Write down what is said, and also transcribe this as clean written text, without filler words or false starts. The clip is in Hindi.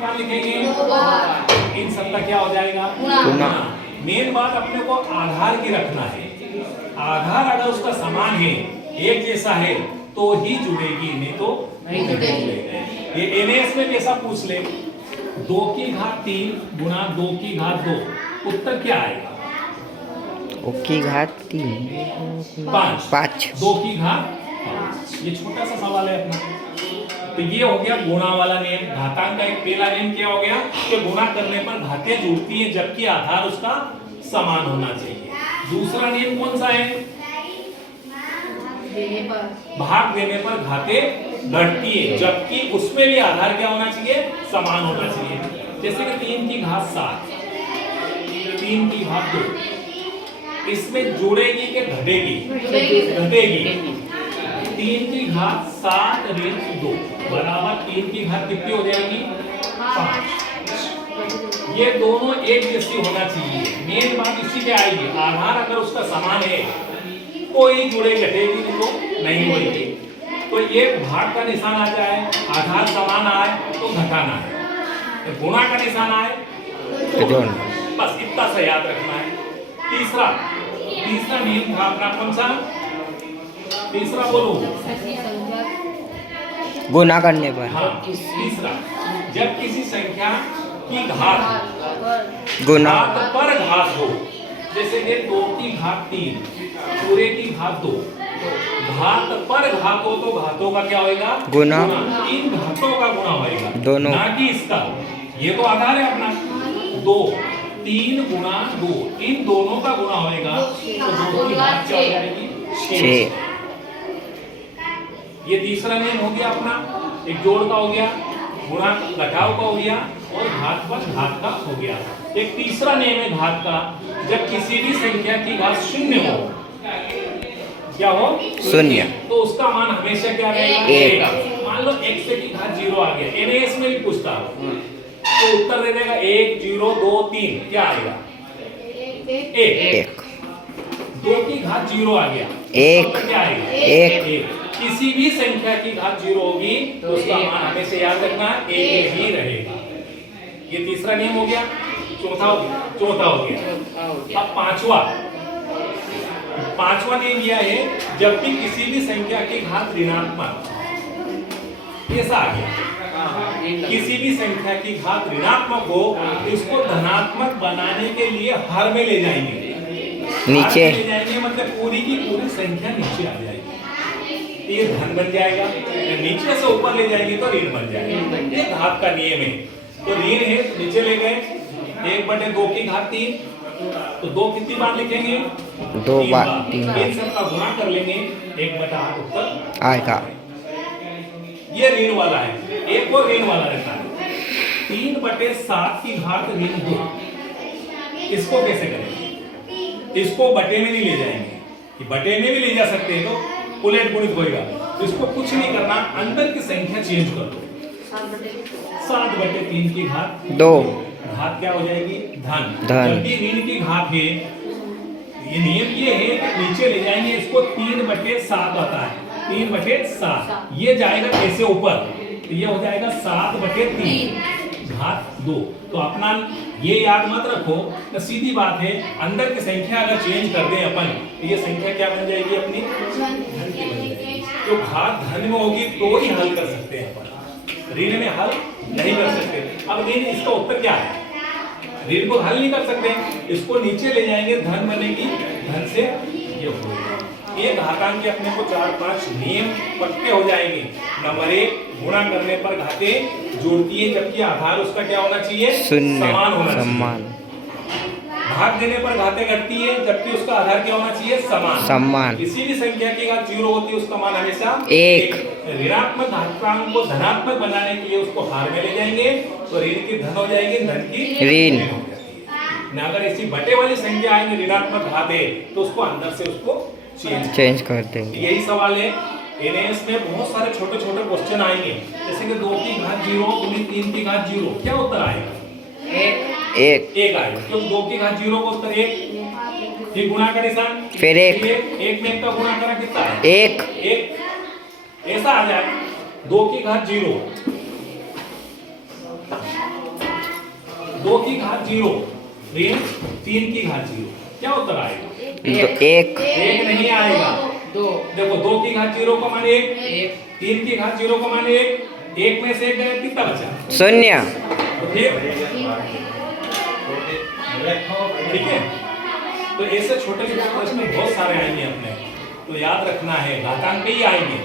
बार लिखेंगे? इन सब का क्या हो जाएगा? गुना। मेन बात अपने को आधार की रखना है। आधार अगर उसका समान है, एक जैसा है, तो ही जुड़ेगी, नहीं तो नहीं जुड़ेगी। ये एनएस में कैसा पूछ ले, 2 की घात 3 गुना 2 की घात 2, उत्तर क्या आएगा? 2 की घात 3 5 2 की घात 5। ये छोटा सा सवाल है अपना। तो ये हो गया गुणा वाला नियम। घातांक का एक पहला नियम क्या हो गया कि गुणा करने पर घातें जुड़ती हैं जबकि आधार उसका समान होना चाहिए। दूसरा नियम कौन सा है? भाग देने पर घातें घटती है जबकि उसमें भी आधार क्या होना चाहिए? समान होना चाहिए। जैसे कि 3 की घात 7, 3 की घात 2, इसमें जुड़ेगी कि घटेगी? घटेगी। 3 की घात 7 ऋण 2 बराबर 3 की घात कितनी हो जाएगी? 5। ये दोनों एक जैसी होना चाहिए। मेन बात इसी पे आएगी, आधार अगर उसका समान है कोई जुड़े घटेगी नहीं तो नहीं होगी। तो ये भाग का निशान आ जाए, आधार समान आए तो घटाना है, गुणा का निशान आए तो बस इतना सा याद रखना है। तीसरा नियम था अपना कौन सा? तीसरा बोलो। गुना करने पर। हाँ, तीसरा, जब किसी संख्या की घात गुना पर घात हो, जैसे कि 2 की घात 3 पूरे की घात 2, घात पर घात हो तो घातों का क्या होएगा? गुना। इन घातों का गुणा होएगा, दोनों, ना कि इसका। ये तो आधार है अपना। 2 3 गुणा 2, इन दोनों का गुणा होएगा तो 2 की घात क्या हो जाएगी? 6। ये तीसरा नियम हो गया अपना, एक जोड़ का हो गया, गुणा घटाव का हो गया और घात पर घात का हो गया। एक तीसरा नियम है घात का, जब किसी भी संख्या की घात 0 हो, क्या हो? 0, तो उसका मान हमेशा क्या रहेगा? 1। मान लो x से की घात 0 आ गया, एनएस में भी पूछता है तो उत्तर दे देगा 1 0 2 3, क्या आएगा? 1। 2 की घात 0 आ गया, 1 क्या आएगा? 1। किसी भी संख्या की घात 0 होगी तो उसका मान हमेशा याद रखना 1 ही रहेगा। ये तीसरा नियम हो गया। चौथा हो गया। अब पांचवा नियम यह है, जब भी किसी भी संख्या की घात ऋणात्मक, ऐसा आ गया, किसी भी संख्या की घात ऋणात्मक हो तो इसको धनात्मक बनाने के लिए हर में ले जाएंगे, नीचे ले जाएंगे, मतलब पूरी की पूरी संख्या नीचे आ जाएगी, ये धन बन जाएगा। नीचे से ऊपर ले जाएंगे तो ऋण बन जाएगा। ये घात का नियम है। तो ऋण है तो नीचे ले गए, 1/2 की घात 3, तो 2 कितनी बार लिखेंगे? 2 बार 3 बार। इन सब का गुणा कर लेंगे, 1/8 उत्तर आएगा। ये ऋण वाला है। एक और ऋण वाला रहता है 3/7 की घात ऋण 2। इसको कैसे करेंगे? इसको बटे में नहीं ले जाएंगे, बटे में भी ले जा सकते हैं तो उलट गुणित होएगा। तो इसको कुछ नहीं करना, अंदर की संख्या चेंज कर दो। 7/3 की घात 2, घात क्या हो जाएगी? धन। धन। जब भी ऋण की घात है, ये नियम ये है कि नीचे ले जाएंगे, इसको 3/7 आता है, 3/7 ये जाएगा कैसे ऊपर, तो ये हो जाएगा 7/3 घात 2। तो अपना ये याद मत रखो, तो सीधी बात है, अंदर की संख्या अगर चेंज कर दें अपन तो ये संख्या क्या बन जाएगी अपनी? धन की बन जाएगी। तो घात धन में होगी तो ही हल कर सकते हैं अपन, ऋण में हल नहीं कर सकते। अब ऋण, इसका उत्तर क्या है? ऋण को हल नहीं कर सकते, इसको नीचे ले जाएंगे, धन बनेगी, धन से ये होगा। ये घातांक के अपने को 4-5 नियम पक्के हो जाएंगे। नंबर 1, गुणा करने पर घातें जुड़ती है जबकि आधार उसका क्या होना चाहिए? 0, समान होना समान। भाग देने पर घातें घटती है जबकि उसका आधार क्या होना चाहिए? समान। किसी भी संख्या की घात 0 होती है उसका मान हमेशा 1। ऋणात्मक घातांक को धनात्मक बनाने के लिए उसको हार में ले जाएंगे तो ऋण की धन हो जाएगी, धन की ऋण। ना अगर ऐसी बटे वाली संख्या आएगी ऋणात्मक घात है तो उसको अंदर से उसको चेंज कर देंगे। यही सवाल है। एनएस में बहुत सारे छोटे छोटे क्वेश्चन आएंगे, जैसे कि 2 की घात 0 गुणित 3 की घात 0, क्या उत्तर आएगा? 1 आएगा, क्योंकि 2 की घात 0 का उत्तर 1, फिर गुणा का निशान, फिर 1 एक में 1 का गुणा करा कितना है? 1 ऐसा आ जाए 2 की घात 0 2 की घात 0 ऋण 3 की घात 0, क्या उत्तर आएगा? एक। एक नहीं आएगा। देखो 2 की घात 0 का मान 1, 3 की घात 0 का मान 1 में से 1 गया, कितना बचा? शून्य। तो ठीक है। तो ऐसे छोटे छोटे प्रश्न बहुत सारे आएंगे अपने, तो याद रखना है घातांक ही आएंगे।